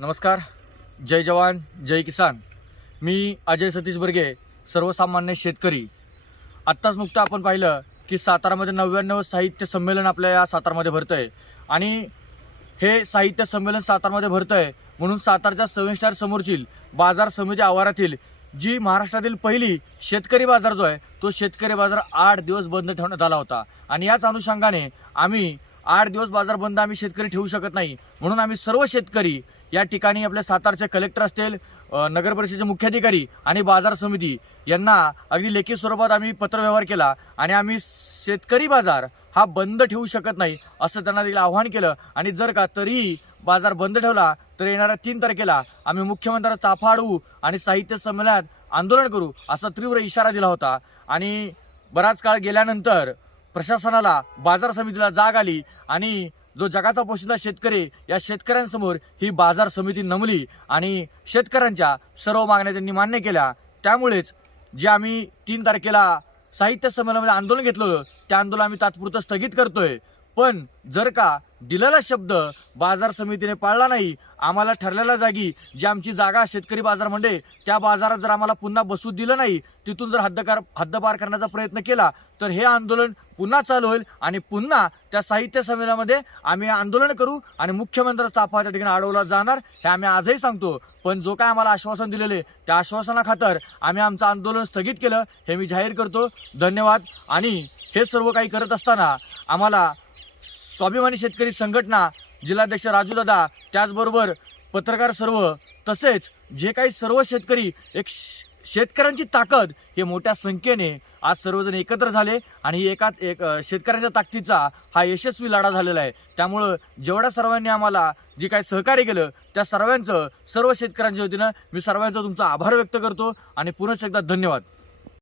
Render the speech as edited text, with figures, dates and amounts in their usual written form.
नमस्कार. जय जवान जय किसान. मी अजय सतीश बर्गे, सर्वसामान्य शेतकरी. आत्ताच नुकतं आपण पाहिलं की सातारामध्ये 99 साहित्य संमेलन आपल्या या सातारामध्ये भरतं आहे. आणि हे साहित्य संमेलन सातारामध्ये भरतं आहे म्हणून सातारच्या 7 स्टार समोरची बाजार समिती आवारातील जी महाराष्ट्रातील पहिली शेतकरी बाजार जो आहे तो शेतकरी बाजार 8 दिवस बंद ठेवण्यात आला होता. आणि याच अनुषंगाने आम्ही 8 दिवस बाजार बंद आम्ही शेतकरी ठेवू शकत नाही म्हणून आम्ही सर्व शेतकरी या ठिकाणी आपल्या सातारचे कलेक्टर असतील, नगर परिषदेचे मुख्याधिकारी आणि बाजार समिती यांना अगदी लेखी स्वरूपात आम्ही पत्रव्यवहार केला आणि आम्ही शेतकरी बाजार हा बंद ठेवू शकत नाही असं त्यांना देखील आवाहन केलं. आणि जर का तरीही बाजार बंद ठेवला तर येणाऱ्या 3 तारखेला आम्ही मुख्यमंत्र्यांचा ताफा अडवू आणि साहित्य संमेलनात आंदोलन करू असा तीव्र इशारा दिला होता. आणि बराच काळ गेल्यानंतर प्रशासनाला, बाजार समितीला जाग आली आणि जो जगाचा पोशिंदा शेतकरी या शेतकऱ्यांसमोर ही बाजार समिती नमली आणि शेतकऱ्यांच्या सर्व मागण्या त्यांनी मान्य केल्या. त्यामुळेच जे आम्ही 3 तारखेला साहित्य संमेलनामध्ये आंदोलन घेतलं होतं त्या आंदोलन आम्ही तात्पुरतं स्थगित करतोय. पण जर का दिलेला शब्द बाजार समितीने पाळला नाही, आम्हाला ठरलेल्या जागी जी आमची जागा शेतकरी बाजार म्हणजे त्या बाजारात जर आम्हाला पुन्हा बसू दिलं नाही, तिथून जर हद्दपार करण्याचा प्रयत्न केला तर हे आंदोलन पुन्हा चालू होईल आणि पुन्हा त्या साहित्य संमेलनामध्ये आम्ही आंदोलन करू आणि मुख्यमंत्र्यांचा ताफा त्या ठिकाणी अडवला जाणार हे आम्ही आजही सांगतो. पण जो काय आम्हाला आश्वासन दिलेले त्या आश्वासनाखातर आम्ही आमचं आंदोलन स्थगित केलं हे मी जाहीर करतो. धन्यवाद. आणि हे सर्व काही करत असताना आम्हाला स्वाभिमानी शेतकरी संघटना, जिल्हाध्यक्ष राजू दादा, त्याचबरोबर पत्रकार सर्व, तसेच जे काही सर्व शेतकरी, एक शेतकऱ्यांची ताकद हे मोठ्या संख्येने आज सर्वजण एकत्र झाले आणि एक शेतकऱ्यांच्या ताकदीचा हा यशस्वी लढा झालेला आहे. त्यामुळं जेवढ्या सर्वांनी आम्हाला जे काही सहकार्य केलं त्या सर्वांचं, सर्व शेतकऱ्यांच्या वतीनं मी सर्वांचा तुमचा आभार व्यक्त करतो आणि पुन्हा एकदा धन्यवाद.